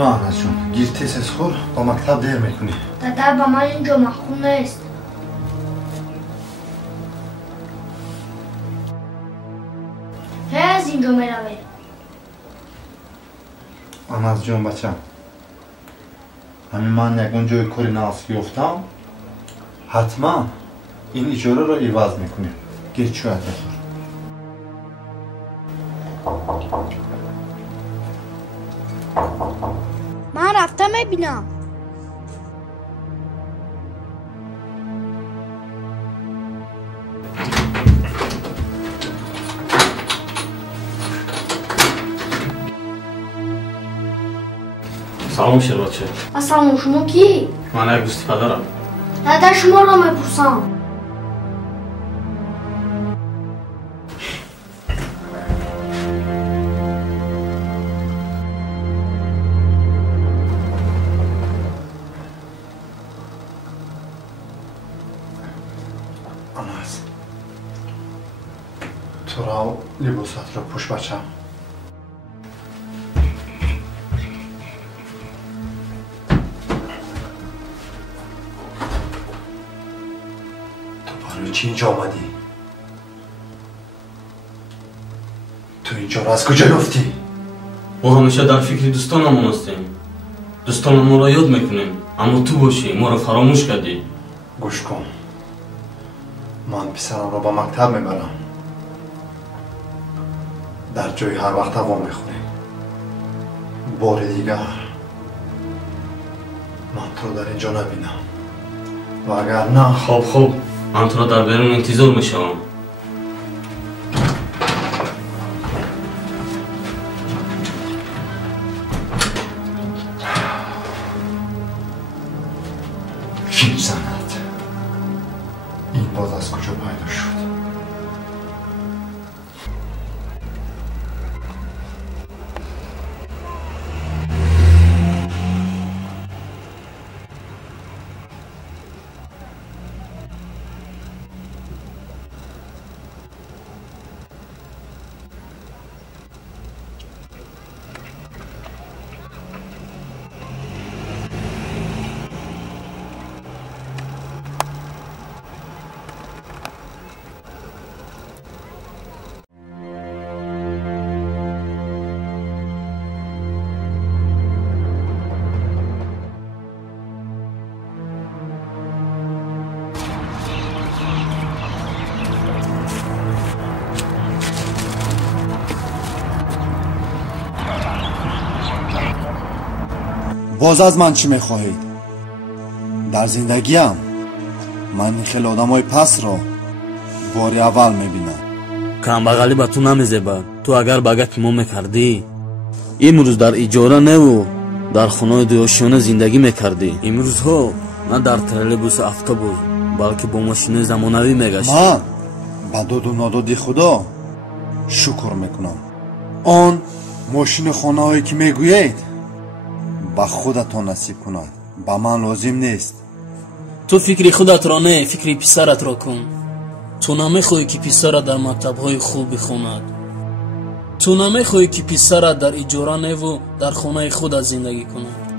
نه آناز جون گیر تیس از خور با مکتب دیر میکنی. دادر با من اینجا مخون نیست. هی از اینجا میروی. آناز جون بچم همین من یکون جای کاری ناس یافتم حتما این اجاره رو عوض میکنیم. گیر چویت بخور. من رفتم میبینم. سلام شیربچه. سلام شما کی؟ من یک دوست پدرم. دادر شما رو میپرسم. آناز تو را لباسات را پوش بچم. چی اینجا آمدی؟ تو اینجا را از کجا رفتی؟ ما همیشه در فکر دوستانمون هستیم. دوستانمون ما را یاد میکنیم اما تو باشی ما را فراموش کردی. گوش کن من پسرم را با مکتب میبرم. در جای هر وقت هوا میخوریم. بار دیگر من تو را در اینجا نبینم و اگر نه خوب من تو را در بیرون انتظار میشوم. کی زند؟ این باز از کجا پیدا شد؟ باز از من چی میخواهید؟ در زندگیم من این خیلی آدم های پس را بار اول میبینم. کمبغلی به تو نمیزیبد. تو اگر به گپ ما میکردی امروز در اجاره نه و در خانه دوشانه زندگی میکردی. امروز ها نه در ترلبوس اتوبوس بلکه با ماشین زمانوی میگشتی. من با داد و نادادی خدا شکر میکنم. آن ماشین خانه هایی که میگویید با خودتان نصیب کند. با من لازم نیست. تو فکر خودت را نه فکر پسرت را کن. تو نمیخوای که پسرت در مکتب‌های خوب بخواند. تو نمیخوای که پسرت در اجاره نه و در خانه خودت زندگی کند.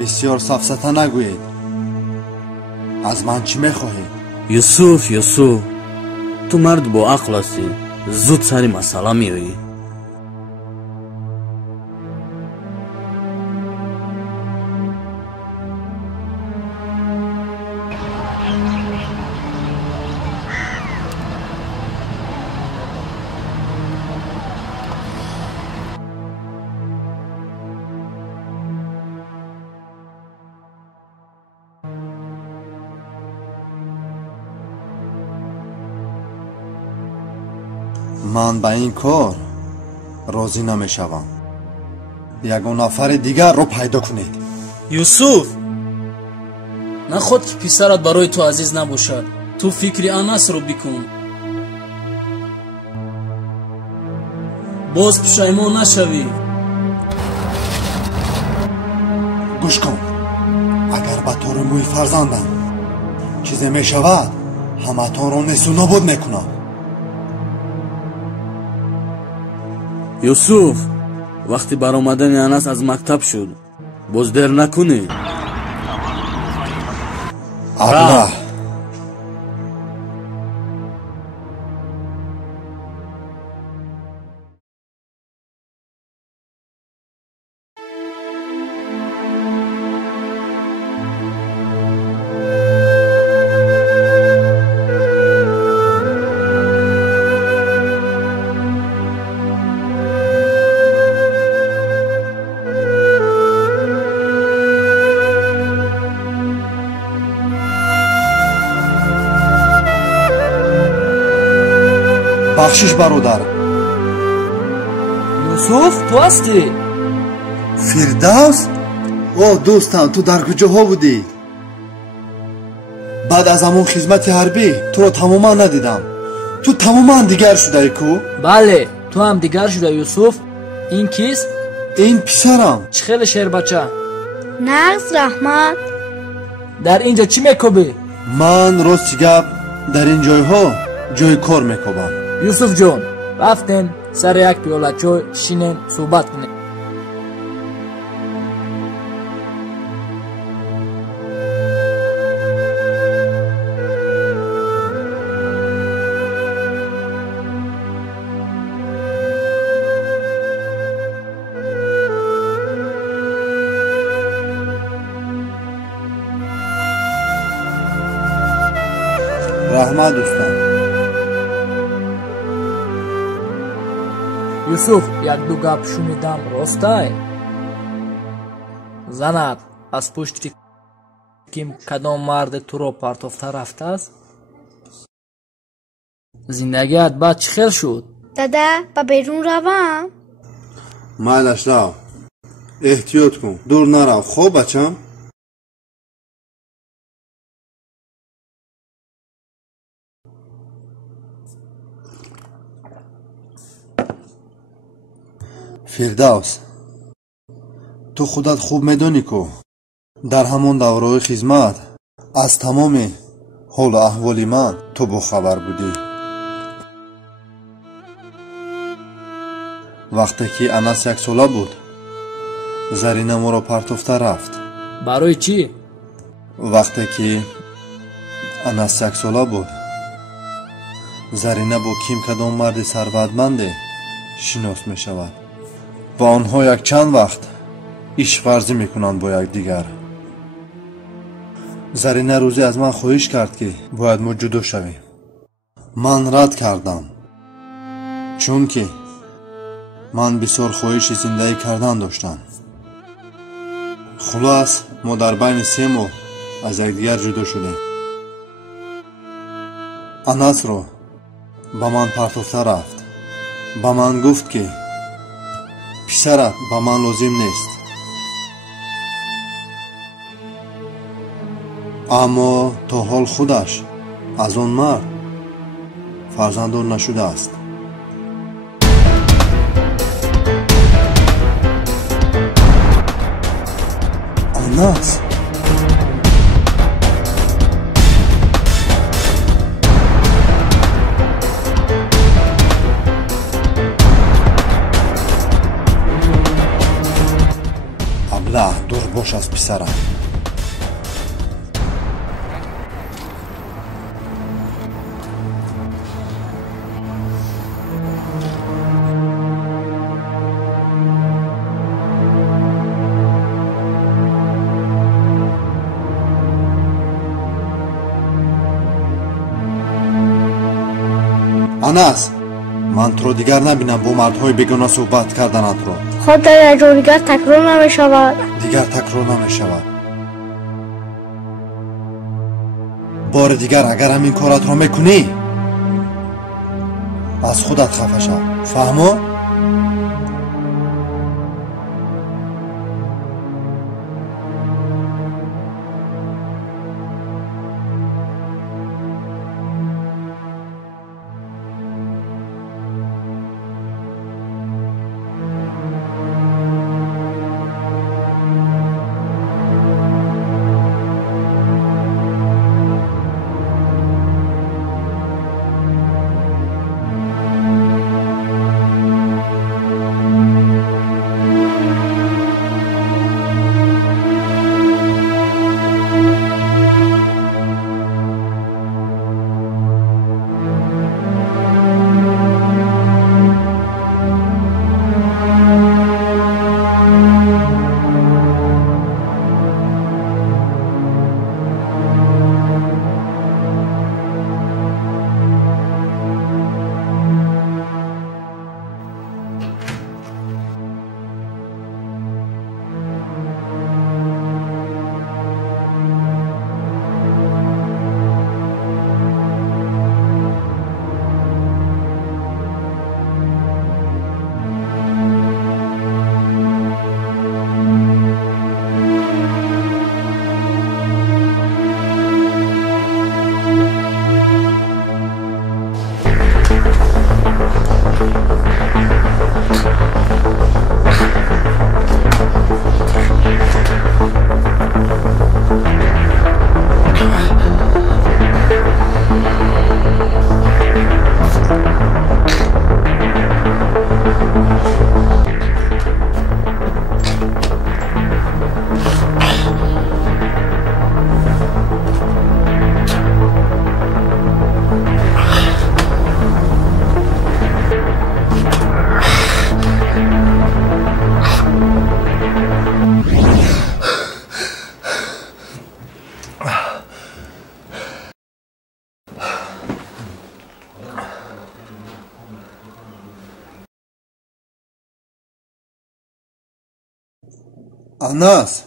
بسیار سفسطه نگویید. از من چی میخواهید؟ یوسف تو مرد با عقل هستی. زود سر مسئله میایی. من با این کار راضی نمیشوم. یگان نفر دیگر رو پیدا کنید. یوسف نخواد که پسرت برای تو عزیز نباشد. تو فکر انس رو بکن. باز پشیمان نشوی. گوش کن. اگر به طور موی فرزندم چیزی میشود همه تا رو نیست و نابود میکنم. یوسف вақти баромадани Анас аз мактаб шуд. боз дер накунӣ. абла бахшиш бародар. Юсуф, ту ҳастӣ? фирдавс, о дӯстам, ту дар куҷоҳо будӣ? баъд аз ҳамон хизмати ҳарбӣ туро тамоман надидам. ту тамоман дигар шудаи ку? Бале, ту ҳам дигар шуда, Юсуф. Ин кист? ин писарам. Чӣ хеле шербача. нағз раҳмат. Дар ин ҷо чӣ мекобӣ? ман рости гап дар ин ҷойҳо ҷойи кор мекобам. Юсуфҷон, рафтем сари як пиёла чой шинем, суҳбат кунем. раҳмат дӯстам. Юсуф, як-ду гап шунидам, ростай? Занат аз пушти ким кадом марде туро партофта рафтааст? Зиндагият баъд чӣ хел шуд? дада, ба берун равам? майлаш рав. эҳтиёт кун, дур нарав. хоб бачам? фирдавс, ту худат хуб медонӣ ку дар ҳамон давраҳои хизмат аз тамоми ҳолу аҳволи ман ту бохабар будӣ. вақте ки Анас яксола буд, Зарина моро партофта рафт. барои чӣ? вақте ки Анас яксола буд, Зарина бо ким кадом марди сарватманде шинос мешавад ва онҳо якчанд вақт ишқварзӣ мекунанд бо якдигар. Зарина рӯзе аз ман хоҳиш кард ки бояд мо ҷудо шавем. ман рад кардам, чунки ман бисёр хоҳиши зиндаӣ кардан доштам. хулос, мо дар байни 3 моҳ аз якдигар ҷудо шудем. Анасро ба ман партофта рафт. ба ман гуфт ки писарат ба ман лозим нест. аммо то ҳол худаш аз он мард фарзанддор нашудааст. Анас абла, дур бош аз писарам. Анас, ман туро дигар набинам бо мардҳои бегона суҳбат карданатро. خب دادا جو دیگر تکرار نمیشود. дигар такрор намешавад. бори дигар агар ҳамин коратро мекунӣ, аз худат хафа шав. фаҳмо? Anas.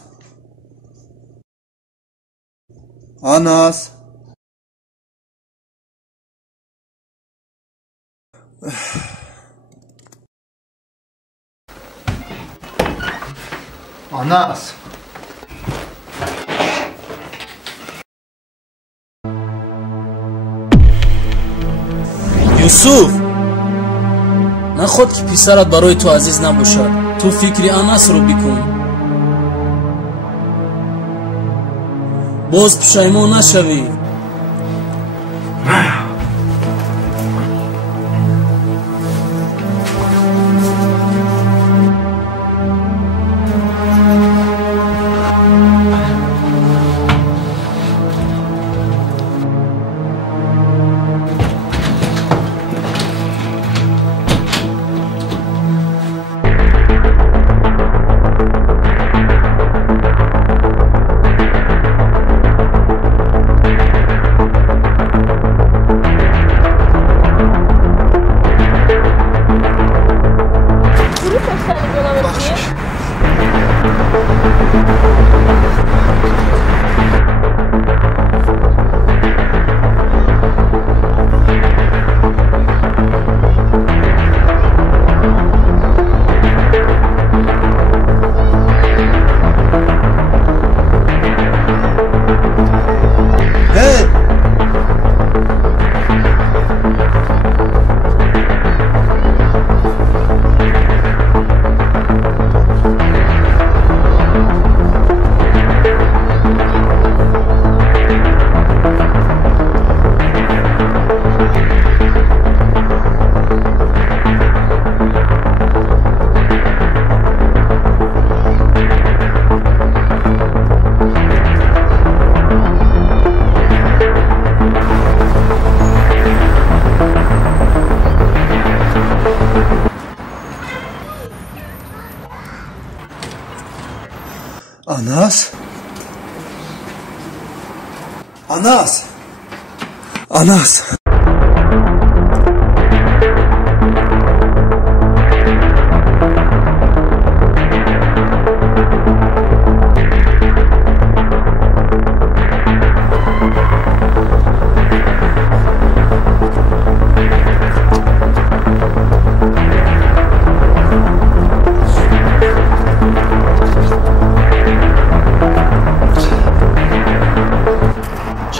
Anas. Anas. юсуф наход ки писарат барои ту азиз набошад. ту фикри Анасро бикун. боз пушаймон нашавӣ. Anas. Anas. Anas.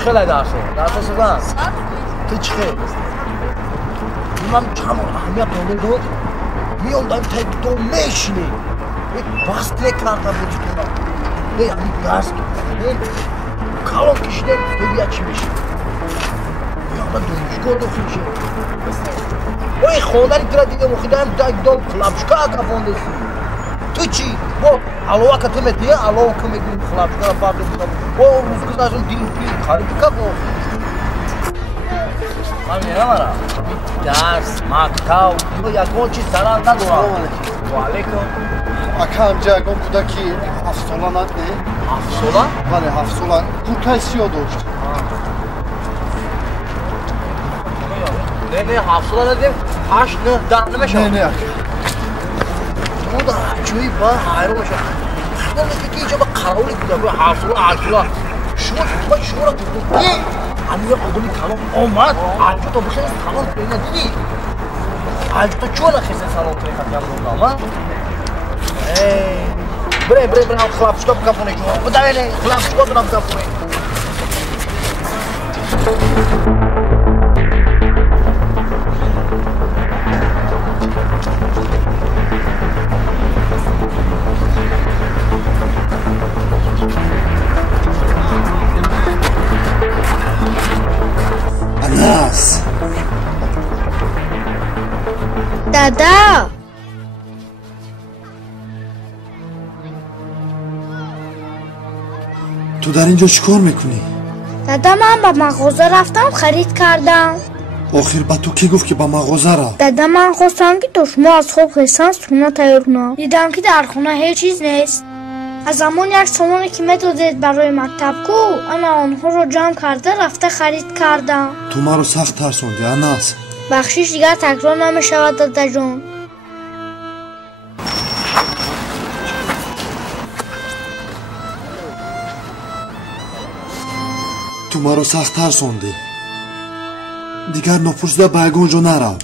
خیلی درسو سوزن تو چی خیلی؟ من چند اهمیت نمیدونم میام دارم تایی تو میشینی باست نکردم بودم همین درس کالون کشیده ببین چی میشه میام دانشگاه داخل شه وای خوندن ترا دیگه مخیدم دام خلابشکا کافوندسی تو چی؟ با علاوه که تو میتونی علاوه که میگیم خلابشکا بارد بودم با روزگذاشتم دیل خالی بکن من میرم را درس مکتب دیگه یکون چیز سرال ندارم و علیکم Akam جاگم کودکی 7 ساله نه 7 ساله؟ بله 7 ساله کودکای سیاه داشت نه 7 ساله ندیم 8 9 10 نمیشه نه تو دا چوی با حیران میشه خدا میگه که اینجا با قراولی بوده 7 ساله 8 ساله شما تو شما رو دیدی همین آدمی کلام اومد آنجا تو بخیر کلام پیدا دیدی آنجا تو چون خیلی سلام پیدا کردم ما بره خلابشکا بکافونه جو بداینه خلابشکا دارم کافونه Anas. دادا تو در اینجا چی کار میکنی؟ دادا من با مغازه رفتم خرید کردم. آخر با تو کی گفت که با مغازه را؟ دادا من خواستم که تو شما از خوب حسان سونا تیار کنم. دیدم که در خونه هیچ چیز نیست. از همون یک سامانی که میدادید برای مکتب کو انا آنها رو جمع کرده رفته خرید کردم. تو ما رو سخت ترسوندی انس. بخشش دیگر تکرار نمیشود دادا جون. تو ما رو سخت ترسوندی. دیگر نپرسیده به اونجا نرو.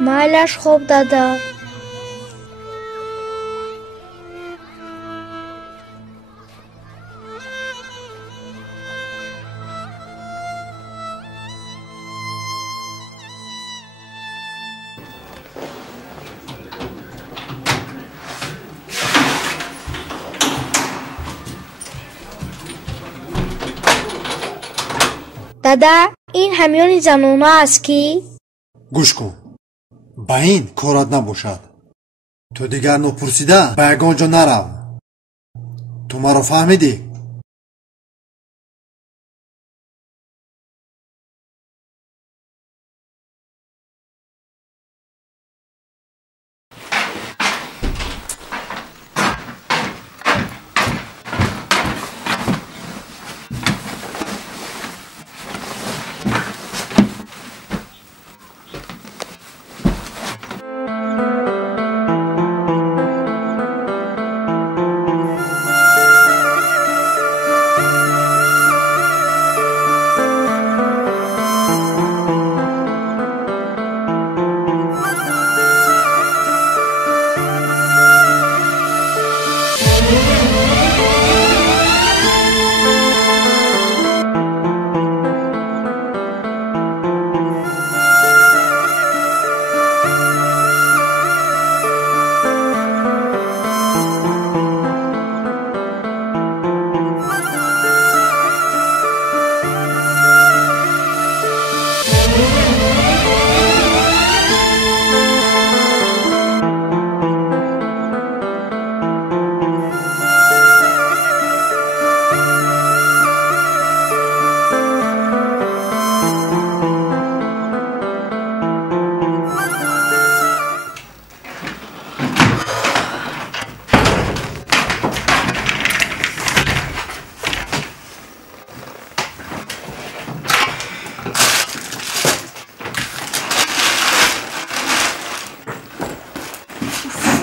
مالش خوب دادا. دادا این همیون زنونا است کی؟ گوش کن. با این کارات نباشد. تو دیگر نپرسیده به اونجا نرو. تو ما رو فهمیدی؟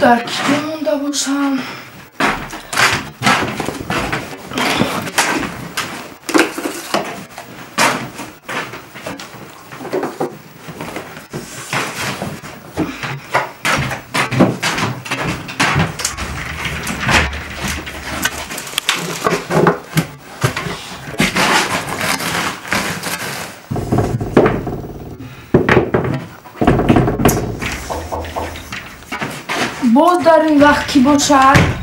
در کی مونده باشم؟ باز در این وقت کی باشد؟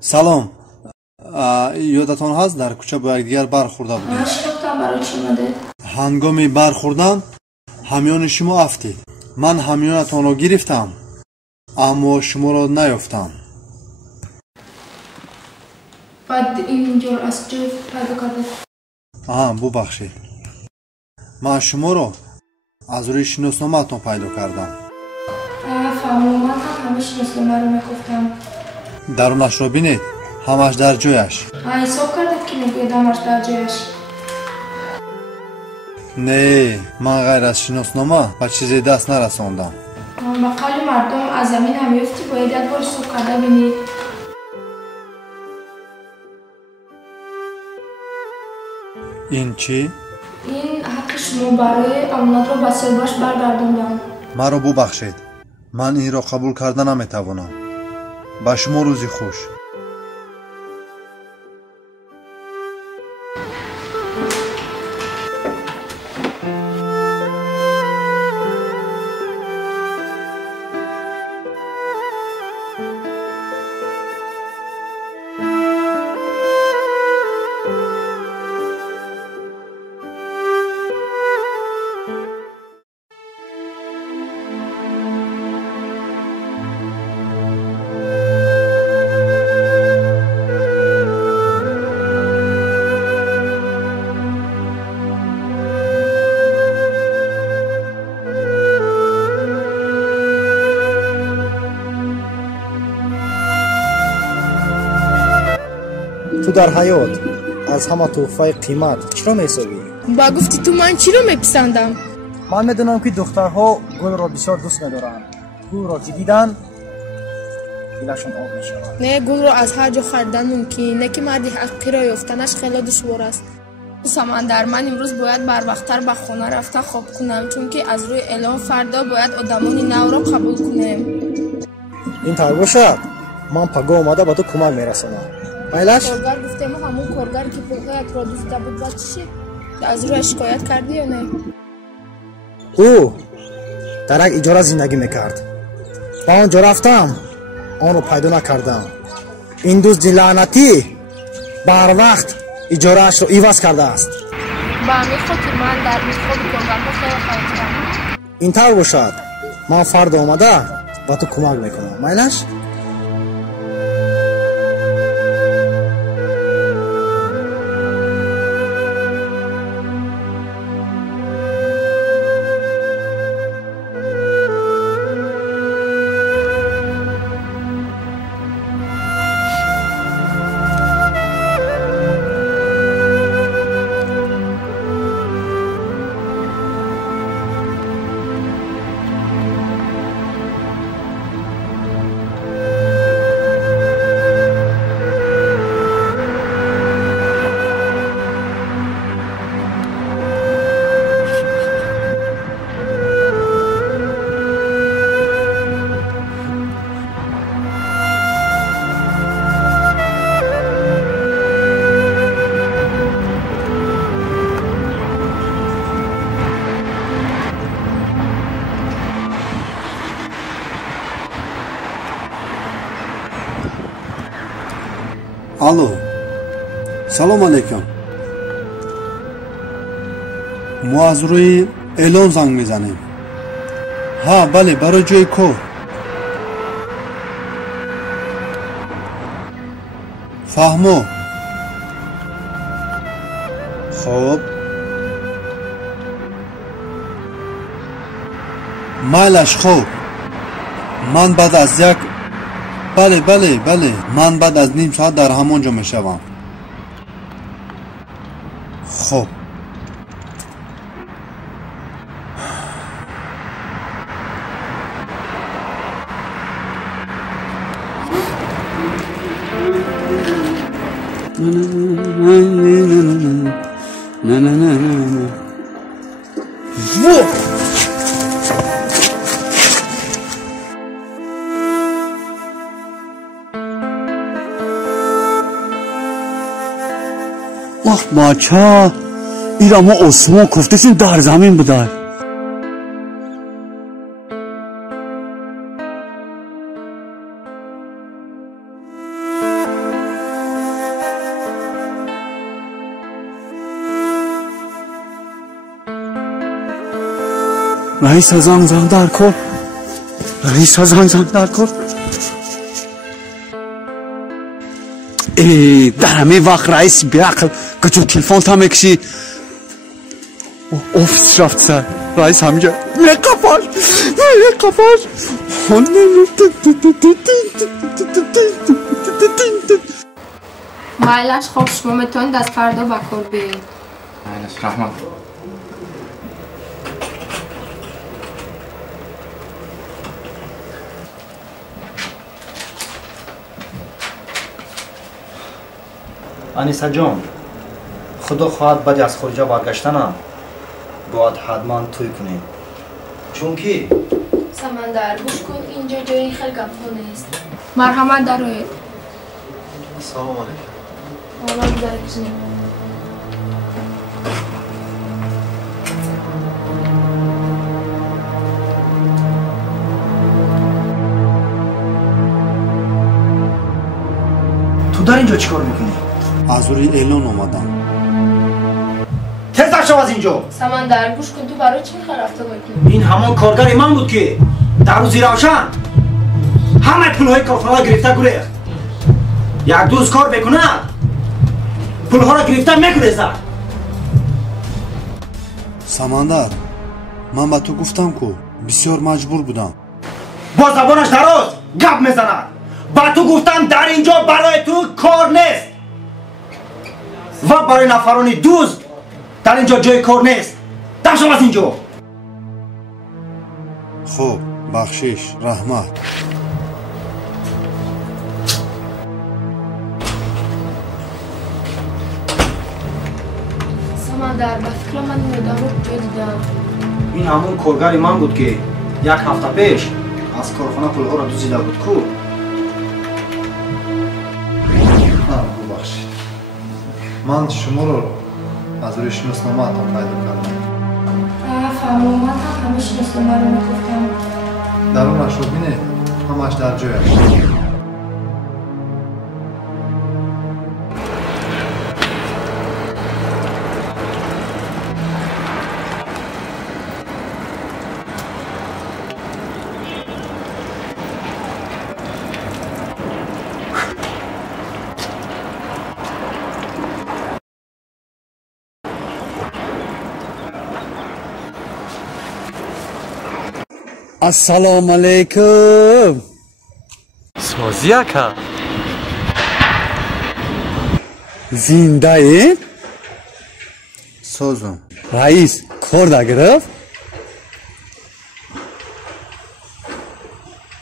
سلام. یادتان هست در کوچه با یکدیگر برخورده بودیم؟ گفتم برای چی اومده؟ هنگامی برخوردن همیان شما افتید. من همیانتان را گرفتم اما شما را نیافتم. بعد اینجور از چه پیدا کرده؟ ببخشید. من شما را از روی شناسنامه‌تان پیدا کردم. فهمم. من همه شناسنامه رو میگفتم. درونش را بینید. همش در جایش. حساب کردید که میگوید همش در جایش؟ نه، من غیر از شناسنامه به چیزی دست نرساندم. به قول مردم از زمین هم میفتی باید یک بار حساب کرده بینید. این چی؟ این حق شما برای امانت رو به صاحبش برگرداندم. مرا ببخشید. من این را قبول کرده نمیتوانم. به شما روزی خوش. ту дар ҳаёт аз ҳама тӯҳфаи қимат чиро месозӣ? ба гуфти ту ман чиро меписандам? ман медонам ки духтарҳо гулро бисёр дӯст медоранд. гулро ки диданд дилашон об мешавад. не, гулро аз ҳар ҷо харидан мумкин, не ки марди ҳақиқиро ёфтанаш хело душвор аст. самандар, ман имрӯз бояд барвақттар ба хона рафта хоб кунам, чунки аз рӯи эълон фардо бояд одамони навро қабул кунем. ин тавр бошад, ман пага омада ба ту кӯмак мерасонам. майлаш? коргар гуфтему ҳамон коргар ки пулҳоятро дузида буд ба чӣ шид? аз рӯяш шикоят кардӣ ё не? ӯ дар як иҷора зиндагӣ мекард. ба он ҷо рафтам, онро пайдо накардам. ин дузди лаънатӣ барвақт иҷораашро иваз кардааст. ба ҳамин хотир ман дар интихоби коргарҳо хело хавотирам. ин тавр бошад, ман фарда омада ба ту кӯмак мекунам. майлаш? алло, салом алейкум. мо аз рӯи эълон занг мезанем. ҳа, бале, барои ҷои кор. фаҳмо. хоб, майлаш, хоб. ман баъд аз як бале, ман баъд аз ним соат дар ҳамон ҷо мешавам. хоб. آخ بچه ایرا ما اسمان کفتشیم در زمین بودن رئیس زنگ در کن رئیس زنگ در کن در همه وقت رئیس بیعقل کجو تلفن تا میکشی آفیس رفت سر رئیس همینجا میره قفاش مایلش خوب شما میتونید از فردا با کار بیایید. مایلش رحمت. аниса ҷон, худо хоҳад баъди аз хориҷа баргаштанам бояд ҳатман тӯй кунем. чунки самандар гӯш кун, инҷо ҷои хел гапҳо нест. марҳамат дароед. ассалому алайкум. ҳоло гузаронем. ту дар инҷо чӣ кор мекунӣ? аз рӯи эълон омадам. тезтар шав аз инҷо. самандар гӯш кун, ту барои чӣ мехоҳӣ рафта бокунӣ? ин ҳамон коргари ман буд ки дар рӯзи равшан ҳамаи пулҳои корхона гирифта гурехт. як дӯст кор мекунад, пулҳоро гирифта мегурезад. самандар, ман ба ту гуфтам ку бисёр маҷбур будам. бо забонаш дароз гап мезанад. ба ту гуфтам дар инҷо барои ту кор нест. و برای نفران دوز در اینجا جای کار نیست. در شما از اینجا. خوب، بخشش، رحمت. سمندر به فکر من این آدم رو کجا دیدم؟ این همون کارگر من بود که یک هفته پیش از کارخانه پولها را دزدیده بود کو. ببخشید. من شما رو از روی شناسنامه‌تان پیدا کردم. فرمون من همه شناسنامه رو نگفتم. درونش رو بینید، همش در جایش. السلام علیکم. سازی اکا زنده این؟ سازم. رئیس کار دا گرفت؟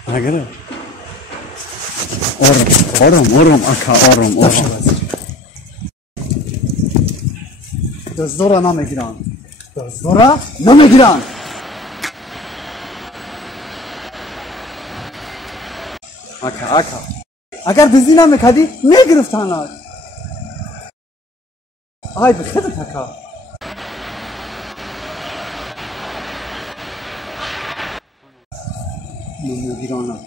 نگرفت. آرام اکا آرام. دزدورا نمیگیرن. اکا اگر دزدی نمیکردی میگرفتنت. آی بخدت اکا. نمیگیرن.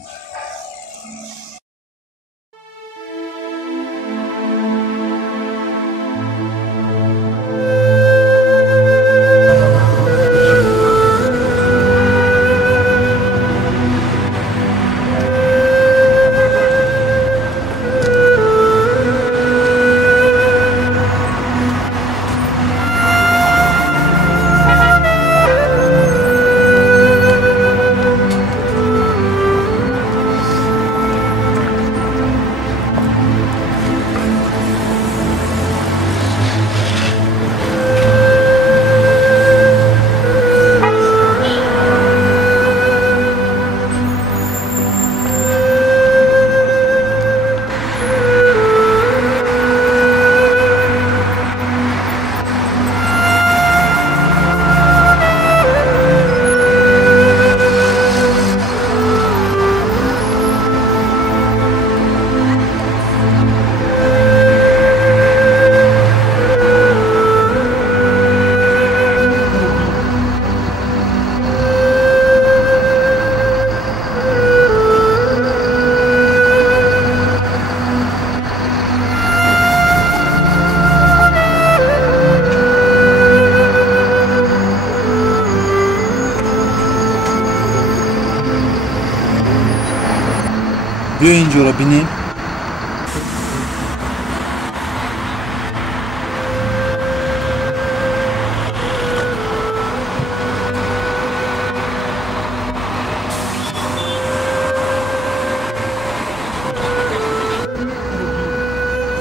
بیا اینجا رو بینیم.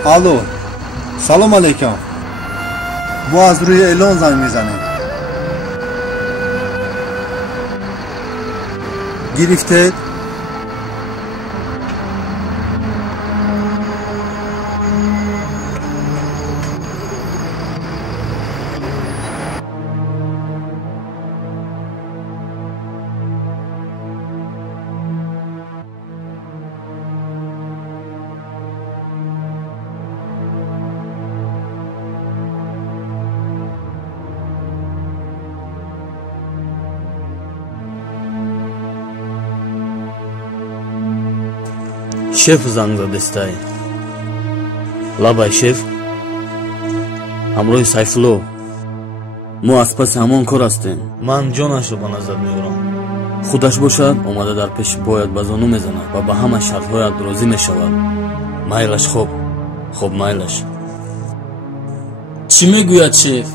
الو، سلام علیکم. ما از روی اعلان زنگ میزنیم. گرفتید؟ شف زنگ زدسтай. لابای شف. همراه سایفلو. ما از پس همان کار هستیم. من جانشو به نظر میبرم. خودش باشد اومده در پیش باید بزانو میزند و به همه شرطهایت راضی میشود. مایلش خوب مایلش. چی میگوید شف؟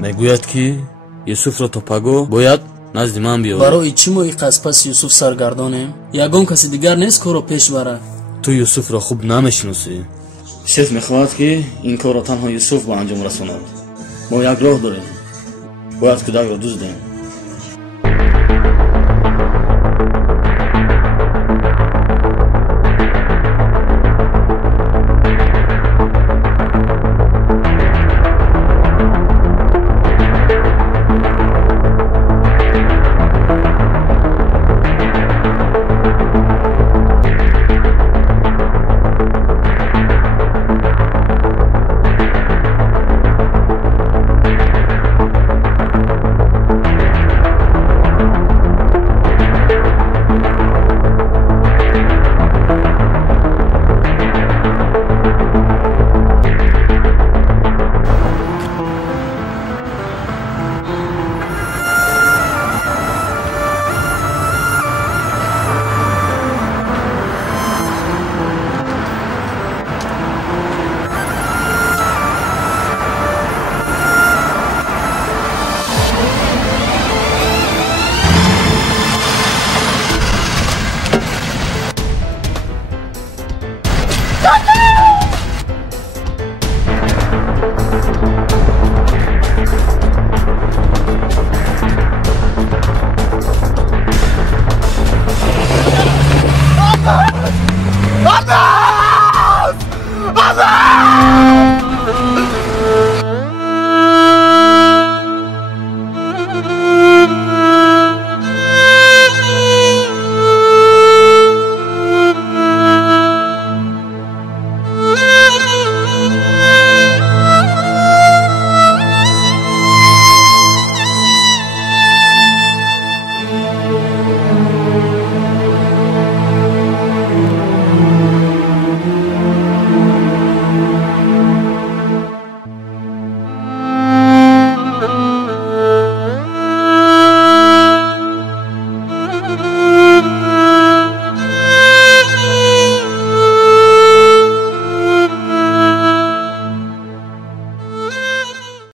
میگوید که یوسف را تا پگاه باید نزد من بیاورد. برای چی ما این قصد پس یوسف سرگردانیم؟ یگان کسی دیگر نیست کارو پیش بره. ту Юсуфро хуб намешиносӣ. Шеф мехоҳад ки ин корро танҳо Юсуф ба анҷом расонад. мо як роҳ дорем. бояд кӯдакро дуздем.